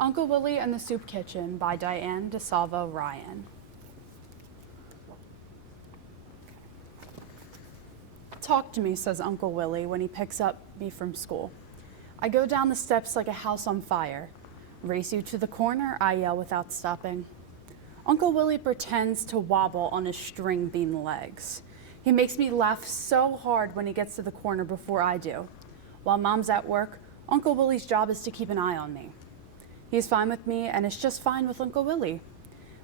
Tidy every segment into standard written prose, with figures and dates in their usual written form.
Uncle Willie and the Soup Kitchen by Diane DeSalvo Ryan. Talk to me, says Uncle Willie when he picks up me from school. I go down the steps like a house on fire. Race you to the corner, I yell without stopping. Uncle Willie pretends to wobble on his string bean legs. He makes me laugh so hard when he gets to the corner before I do. While Mom's at work, Uncle Willie's job is to keep an eye on me. He's fine with me, and it's just fine with Uncle Willie.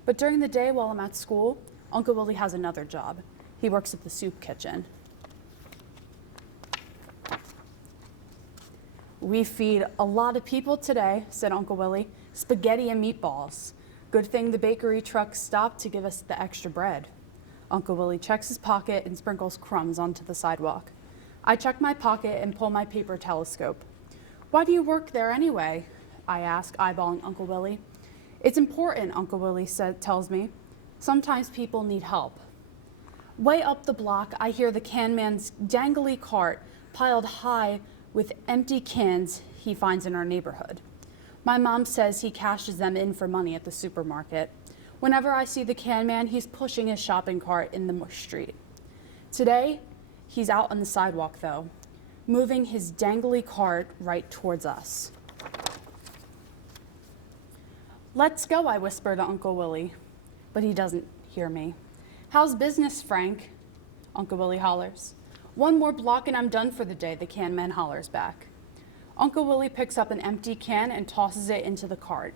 But during the day while I'm at school, Uncle Willie has another job. He works at the soup kitchen. We feed a lot of people today, said Uncle Willie. Spaghetti and meatballs. Good thing the bakery truck stopped to give us the extra bread. Uncle Willie checks his pocket and sprinkles crumbs onto the sidewalk. I check my pocket and pull my paper telescope. Why do you work there anyway? I ask, eyeballing Uncle Willie. It's important, Uncle Willie tells me. Sometimes people need help. Way up the block, I hear the can man's dangly cart piled high with empty cans he finds in our neighborhood. My mom says he cashes them in for money at the supermarket. Whenever I see the can man, he's pushing his shopping cart in the street. Today, he's out on the sidewalk though, moving his dangly cart right towards us. Let's go, I whisper to Uncle Willie, but he doesn't hear me. How's business, Frank? Uncle Willie hollers. One more block and I'm done for the day, the can man hollers back. Uncle Willie picks up an empty can and tosses it into the cart.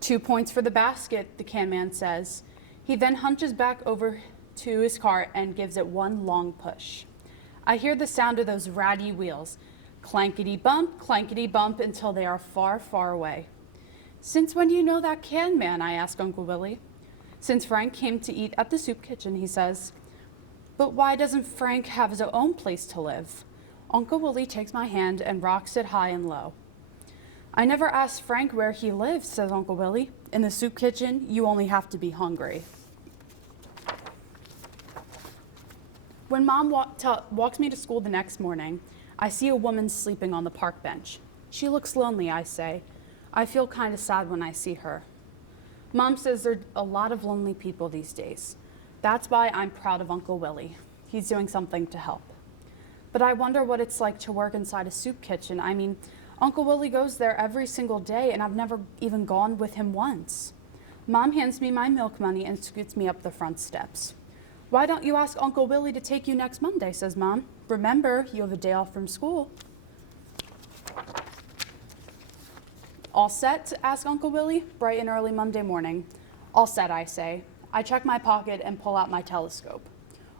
2 points for the basket, the can man says. He then hunches back over to his cart and gives it one long push. I hear the sound of those ratty wheels, clankety bump, until they are far, far away. Since when do you know that can man? I ask Uncle Willie. Since Frank came to eat at the soup kitchen, he says. But why doesn't Frank have his own place to live? Uncle Willie takes my hand and rocks it high and low. I never asked Frank where he lives, says Uncle Willie. In the soup kitchen, you only have to be hungry. When Mom walks me to school the next morning, I see a woman sleeping on the park bench. She looks lonely, I say. I feel kind of sad when I see her. Mom says there are a lot of lonely people these days. That's why I'm proud of Uncle Willie. He's doing something to help. But I wonder what it's like to work inside a soup kitchen. I mean, Uncle Willie goes there every single day, and I've never even gone with him once. Mom hands me my milk money and scoots me up the front steps. Why don't you ask Uncle Willie to take you next Monday, says Mom. Remember, you have a day off from school. All set? Asks Uncle Willie, bright and early Monday morning. All set, I say. I check my pocket and pull out my telescope.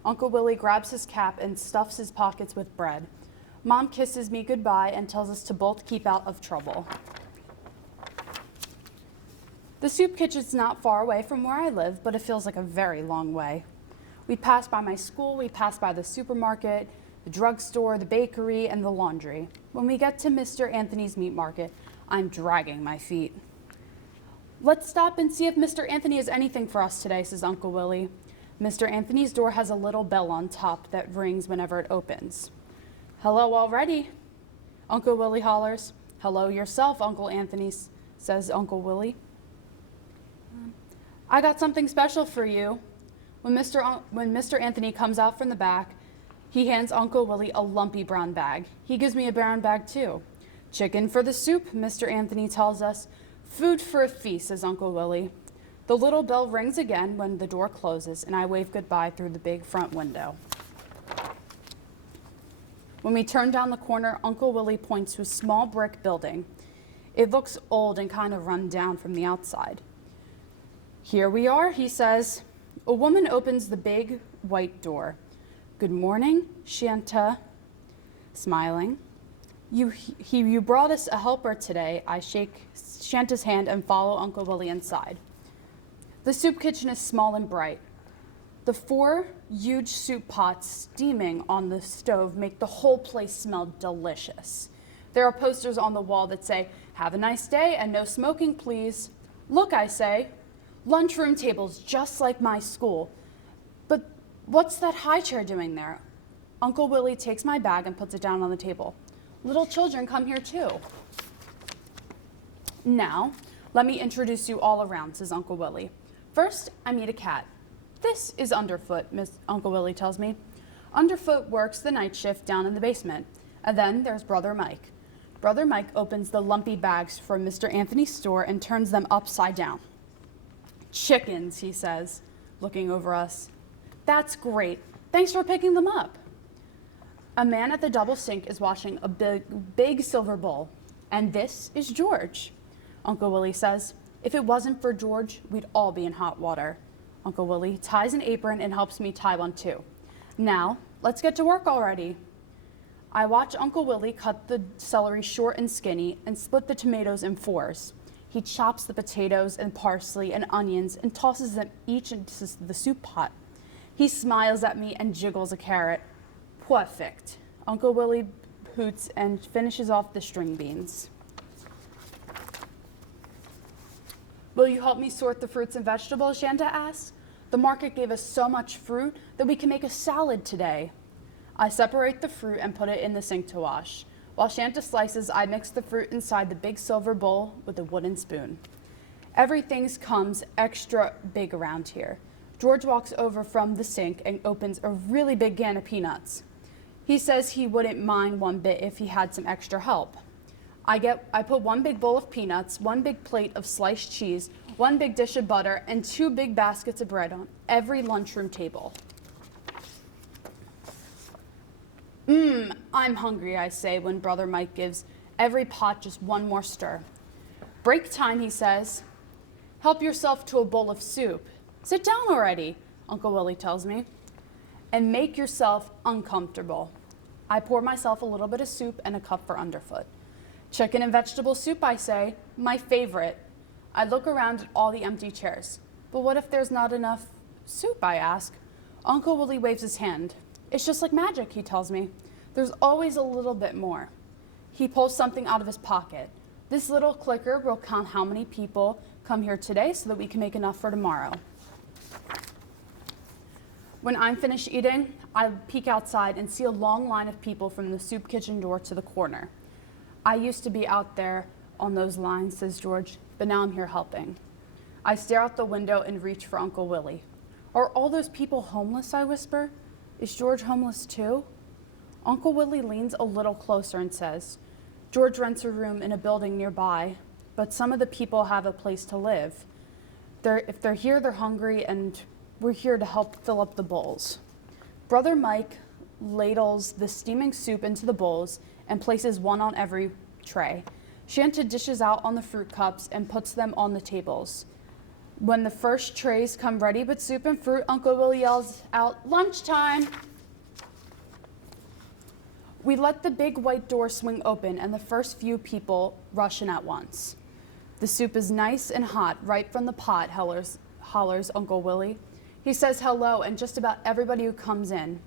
Uncle Willie grabs his cap and stuffs his pockets with bread. Mom kisses me goodbye and tells us to both keep out of trouble. The soup kitchen's not far away from where I live, but it feels like a very long way. We pass by my school, we pass by the supermarket, the drugstore, the bakery, and the laundry. When we get to Mr. Anthony's meat market, I'm dragging my feet. Let's stop and see if Mr. Anthony has anything for us today, says Uncle Willie. Mr. Anthony's door has a little bell on top that rings whenever it opens. Hello already, Uncle Willie hollers. Hello yourself, Uncle Anthony, says Uncle Willie. I got something special for you. When Mr. Anthony comes out from the back, he hands Uncle Willie a lumpy brown bag. He gives me a brown bag too. Chicken for the soup, Mr. Anthony tells us. Food for a feast, says Uncle Willie. The little bell rings again when the door closes, and I wave goodbye through the big front window. When we turn down the corner, Uncle Willie points to a small brick building. It looks old and kind of run down from the outside. Here we are, he says. A woman opens the big white door. Good morning, Shanta, smiling. You brought us a helper today. I shake Shanta's hand and follow Uncle Willie inside. The soup kitchen is small and bright. The 4 huge soup pots steaming on the stove make the whole place smell delicious. There are posters on the wall that say, "Have a nice day and no smoking, please." Look, I say, lunchroom tables just like my school. But what's that high chair doing there? Uncle Willie takes my bag and puts it down on the table. Little children come here too. Now, let me introduce you all around, says Uncle Willie. First, I meet a cat. This is Underfoot, Uncle Willie tells me. Underfoot works the night shift down in the basement. And then there's Brother Mike. Brother Mike opens the lumpy bags from Mr. Anthony's store and turns them upside down. Chickens, he says, looking over us. That's great. Thanks for picking them up. A man at the double sink is washing a big silver bowl. And this is George. Uncle Willie says, if it wasn't for George, we'd all be in hot water. Uncle Willie ties an apron and helps me tie one too. Now, let's get to work already. I watch Uncle Willie cut the celery short and skinny and split the tomatoes in fours. He chops the potatoes and parsley and onions and tosses them each into the soup pot. He smiles at me and jiggles a carrot. Perfect. Uncle Willie hoots and finishes off the string beans. Will you help me sort the fruits and vegetables, Shanta asks. The market gave us so much fruit that we can make a salad today. I separate the fruit and put it in the sink to wash. While Shanta slices, I mix the fruit inside the big silver bowl with a wooden spoon. Everything comes extra big around here. George walks over from the sink and opens a really big can of peanuts. He says he wouldn't mind one bit if he had some extra help. I put one big bowl of peanuts, one big plate of sliced cheese, one big dish of butter, and 2 big baskets of bread on every lunchroom table. I'm hungry, I say when Brother Mike gives every pot just one more stir. Break time, he says. Help yourself to a bowl of soup. Sit down already, Uncle Willie tells me. And make yourself uncomfortable. I pour myself a little bit of soup and a cup for Underfoot. Chicken and vegetable soup, I say, my favorite. I look around at all the empty chairs. But what if there's not enough soup, I ask. Uncle Willie waves his hand. It's just like magic, he tells me. There's always a little bit more. He pulls something out of his pocket. This little clicker will count how many people come here today so that we can make enough for tomorrow. When I'm finished eating, I peek outside and see a long line of people from the soup kitchen door to the corner. I used to be out there on those lines, says George, but now I'm here helping. I stare out the window and reach for Uncle Willie. Are all those people homeless, I whisper? Is George homeless too? Uncle Willie leans a little closer and says, George rents a room in a building nearby, but some of the people have a place to live. If they're here, they're hungry, and we're here to help fill up the bowls. Brother Mike ladles the steaming soup into the bowls and places one on every tray. Shanta dishes out on the fruit cups and puts them on the tables. When the first trays come ready with soup and fruit, Uncle Willie yells out, lunchtime! We let the big white door swing open and the first few people rush in at once. The soup is nice and hot right from the pot, hollers Uncle Willie. He says hello and just about everybody who comes in.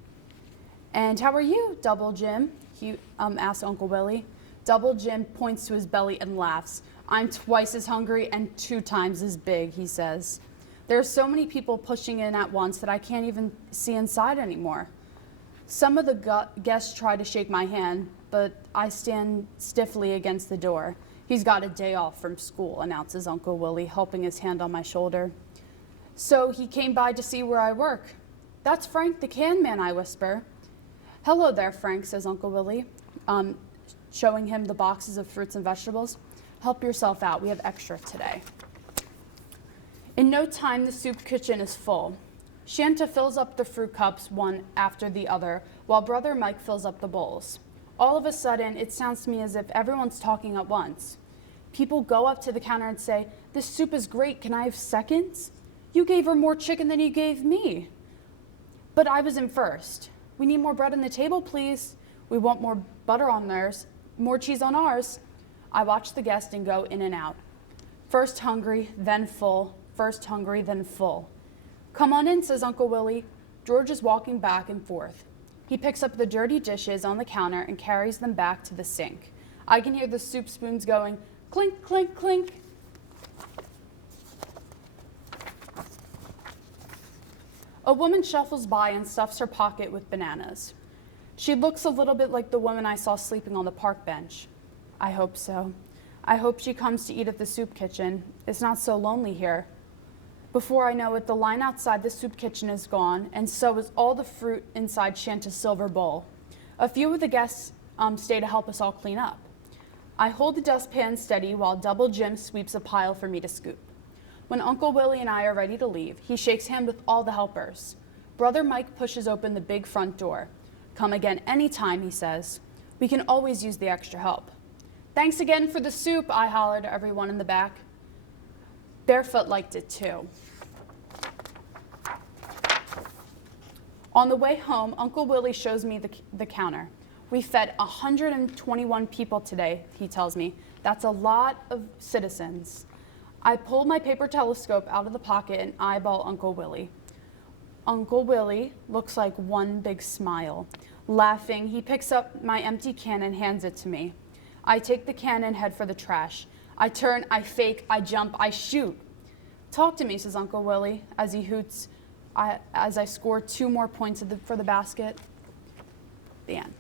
And how are you, Double Jim? He asks Uncle Willie. Double Jim points to his belly and laughs. I'm twice as hungry and 2 times as big, he says. There are so many people pushing in at once that I can't even see inside anymore. Some of the guests try to shake my hand, but I stand stiffly against the door. He's got a day off from school, announces Uncle Willie, helping his hand on my shoulder. So he came by to see where I work. That's Frank the can man, I whisper. Hello there, Frank, says Uncle Willie, showing him the boxes of fruits and vegetables. Help yourself out, we have extra today. In no time, the soup kitchen is full. Shanta fills up the fruit cups one after the other, while Brother Mike fills up the bowls. All of a sudden, it sounds to me as if everyone's talking at once. People go up to the counter and say, this soup is great, can I have seconds? You gave her more chicken than you gave me. But I was in first. We need more bread on the table, please. We want more butter on theirs, more cheese on ours. I watch the guests and go in and out. First hungry, then full. First hungry, then full. Come on in, says Uncle Willie. George is walking back and forth. He picks up the dirty dishes on the counter and carries them back to the sink. I can hear the soup spoons going clink, clink, clink. A woman shuffles by and stuffs her pocket with bananas. She looks a little bit like the woman I saw sleeping on the park bench. I hope so. I hope she comes to eat at the soup kitchen. It's not so lonely here. Before I know it, the line outside the soup kitchen is gone, and so is all the fruit inside Shanta's silver bowl. A few of the guests stay to help us all clean up. I hold the dustpan steady while Double Jim sweeps a pile for me to scoop. When Uncle Willie and I are ready to leave, he shakes hands with all the helpers. Brother Mike pushes open the big front door. Come again anytime, he says. We can always use the extra help. Thanks again for the soup, I hollered to everyone in the back. Barefoot liked it too. On the way home, Uncle Willie shows me the counter. We fed 121 people today, he tells me. That's a lot of citizens. I pulled my paper telescope out of the pocket and eyeball Uncle Willie. Uncle Willie looks like one big smile. Laughing, he picks up my empty can and hands it to me. I take the can and head for the trash. I turn, I fake, I jump, I shoot. Talk to me, says Uncle Willie, as he hoots as I score 2 more points for the basket. The end.